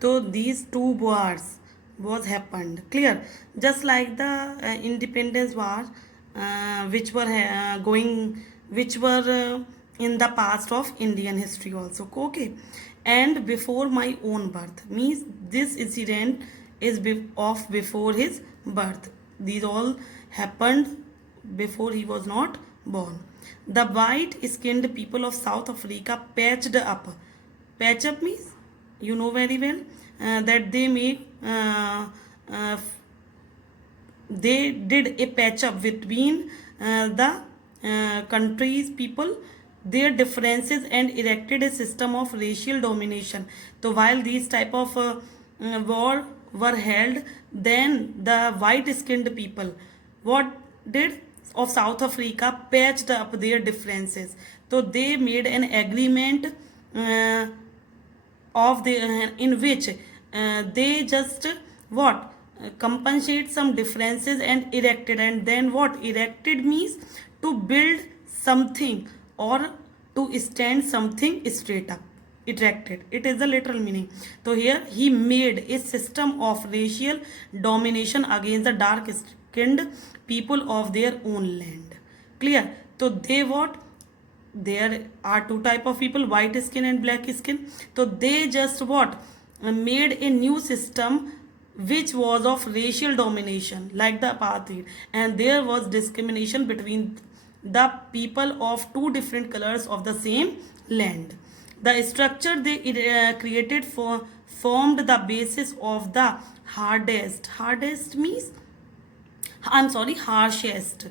So these two wars was happened. Clear? Just like the independence war, which were which were in the past of Indian history also. Okay, and before my own birth means this incident is of before his birth. These all happened before he was not born. The white-skinned people of South Africa patched up. Patch up means you know very well that they make uh, they did a patch up between the countries people their differences and erected a system of racial domination. So while these type of war were held, then the white skinned people what did of South Africa patched up their differences. So they made an agreement uh, of the in which they just what compensate some differences and erected, and then what erected means to build something or to stand something straight up. Erected, it is the literal meaning. So here he made a system of racial domination against the dark skinned people of their own land. Clear? So they what there are two type of people, white skin and black skin. So they just what made a new system which was of racial domination like the apartheid, and there was discrimination between the people of two different colors of the same land. The structure they created formed the basis of the hardest means I'm sorry, harshest,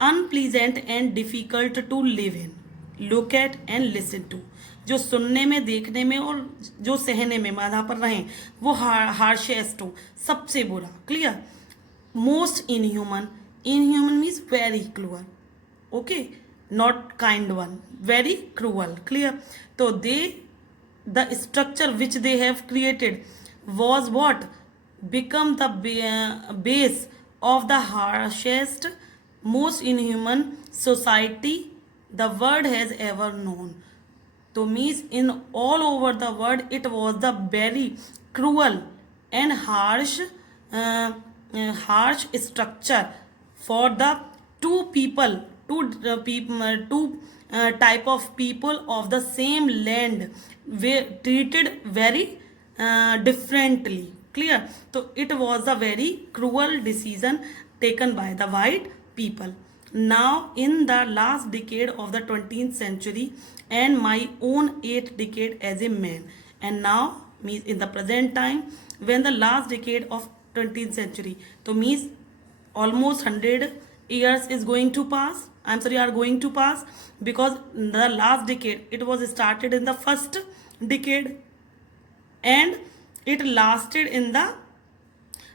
unpleasant and difficult to live in, look at and listen to. जो सुनने में, देखने में और जो सहने में माधा पर रहें वो हार्शेस्ट हो, सबसे बुरा. Clear? Most inhuman. Inhuman means very cruel. Okay, not kind one, very cruel. Clear? So they, the structure which they have created was what become the base of the harshest, most inhuman society the world has ever known. So means in all over the world it was the very cruel and harsh structure for the two people, two type of people of the same land were treated very differently. Clear? So it was a very cruel decision taken by the white people. Now in the last decade of the 20th century and my own 8th decade as a man, and now means in the present time when the last decade of 20th century, so means almost 100 years is going to pass, I'm sorry, are going to pass, because the last decade it was started in the first decade and it lasted in the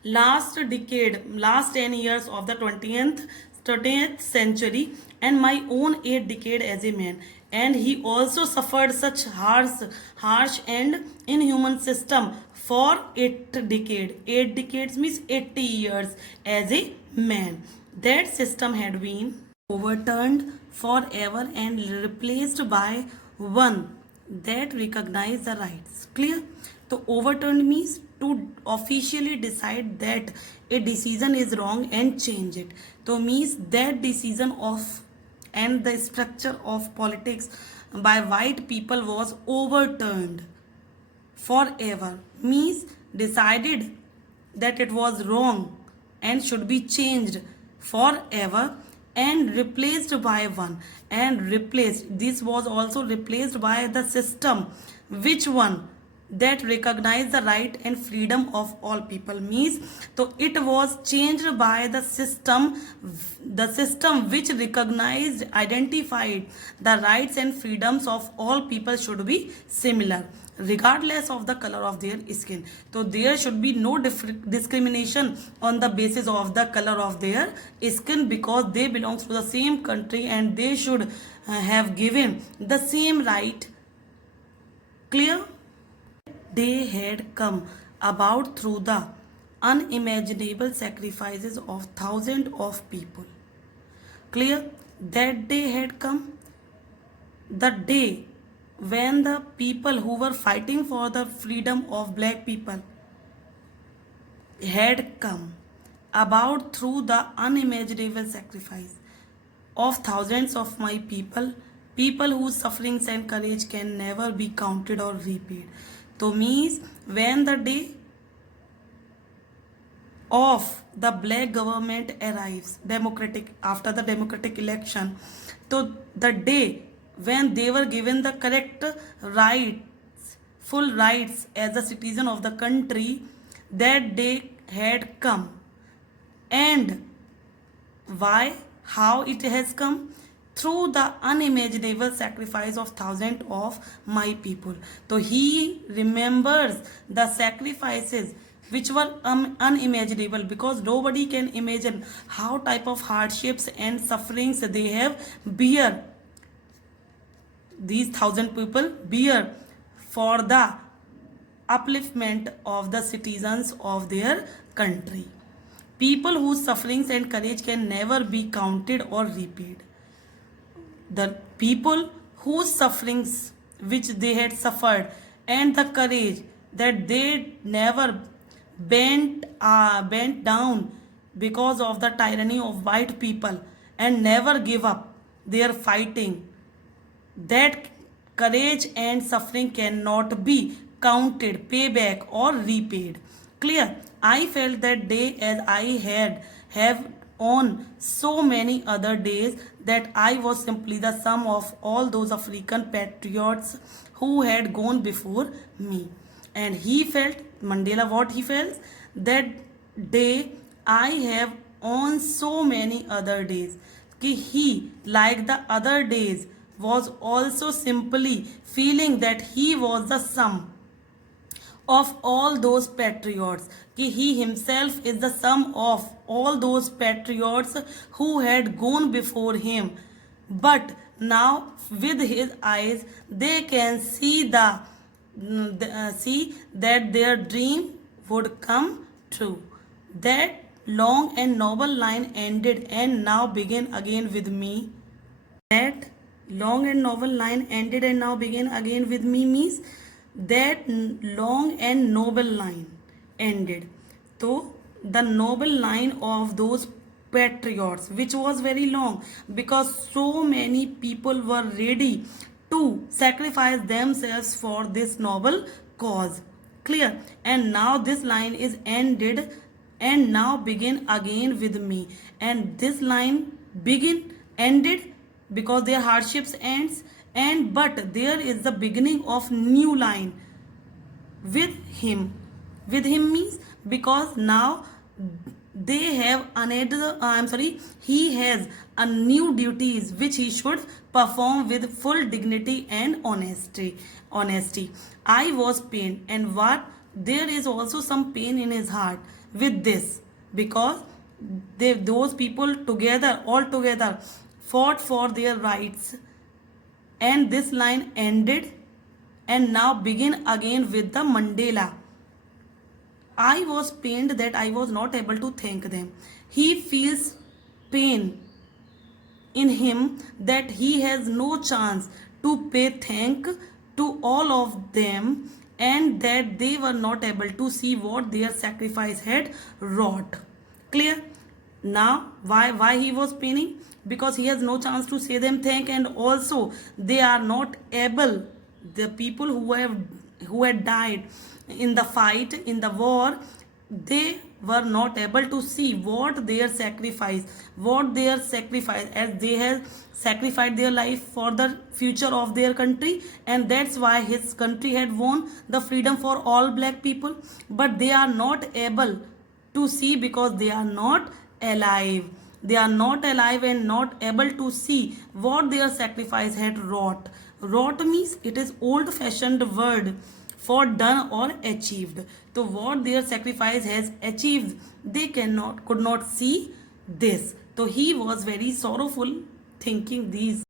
last decade, last 10 years of the 20th century and my own 8th decade as a man, and he also suffered such harsh and inhuman system for 8th decade. 8 decades means 80 years as a man. That system had been overturned forever and replaced by one that recognized the rights. Clear? So overturned means to officially decide that a decision is wrong and change it. So means that decision of and the structure of politics by white people was overturned forever, means decided that it was wrong and should be changed forever and replaced by one, and replaced, this was also replaced by the system which one that recognized the right and freedom of all people, means so it was changed by the system which recognized, identified the rights and freedoms of all people should be similar regardless of the color of their skin. So there should be no discrimination on the basis of the color of their skin, because they belong to the same country and they should have given the same right. Clear? Day had come about through the unimaginable sacrifices of thousands of people. Clear? That day had come, the day when the people who were fighting for the freedom of black people had come about through the unimaginable sacrifice of thousands of my people, people whose sufferings and courage can never be counted or repaid. So means when the day of the black government arrives, democratic after the democratic election, so the day when they were given the correct rights, full rights as a citizen of the country, that day had come. And why? How it has come? Through the unimaginable sacrifice of thousands of my people. So he remembers the sacrifices which were unimaginable, because nobody can imagine how type of hardships and sufferings they have bear, these thousand people bear for the upliftment of the citizens of their country. People whose sufferings and courage can never be counted or repaid. The people whose sufferings which they had suffered and the courage that they never bent down because of the tyranny of white people and never give up their fighting, that courage and suffering cannot be counted, payback or repaid. Clear? I felt that day as I have on so many other days, that I was simply the sum of all those African patriots who had gone before me. And he felt, Mandela, what he felt? That day I have on so many other days. He, like the other days, was also simply feeling that he was the sum of all those patriots. He himself is the sum of all those patriots who had gone before him. But now with his eyes they can see see that their dream would come true. That long and noble line ended and now begin again with me. That long and noble line ended and now begin again with me means that long and noble line ended. So the noble line of those patriots, which was very long, because so many people were ready to sacrifice themselves for this noble cause. Clear? And now this line is ended and now begin again with me. And this line ended because their hardships ends, and but there is the beginning of new line with him. With him means because now they have another, he has a new duties which he should perform with full dignity and honesty. I was pained, and what there is also some pain in his heart with this, because those people all together fought for their rights. And this line ended and now begin again with the Mandela. I was pained that I was not able to thank them. He feels pain in him that he has no chance to pay thank to all of them, and that they were not able to see what their sacrifice had wrought. Clear? Now why he was paining? Because he has no chance to say them thank, and also they are not able, the people who had died in the fight, in the war, they were not able to see what their sacrifice, as they have sacrificed their life for the future of their country. And that's why his country had won the freedom for all black people. But they are not able to see because they are not alive. They are not alive and not able to see what their sacrifice had wrought. Wrought means it is old-fashioned word for done or achieved. So what their sacrifice has achieved, they could not see this. So he was very sorrowful thinking these.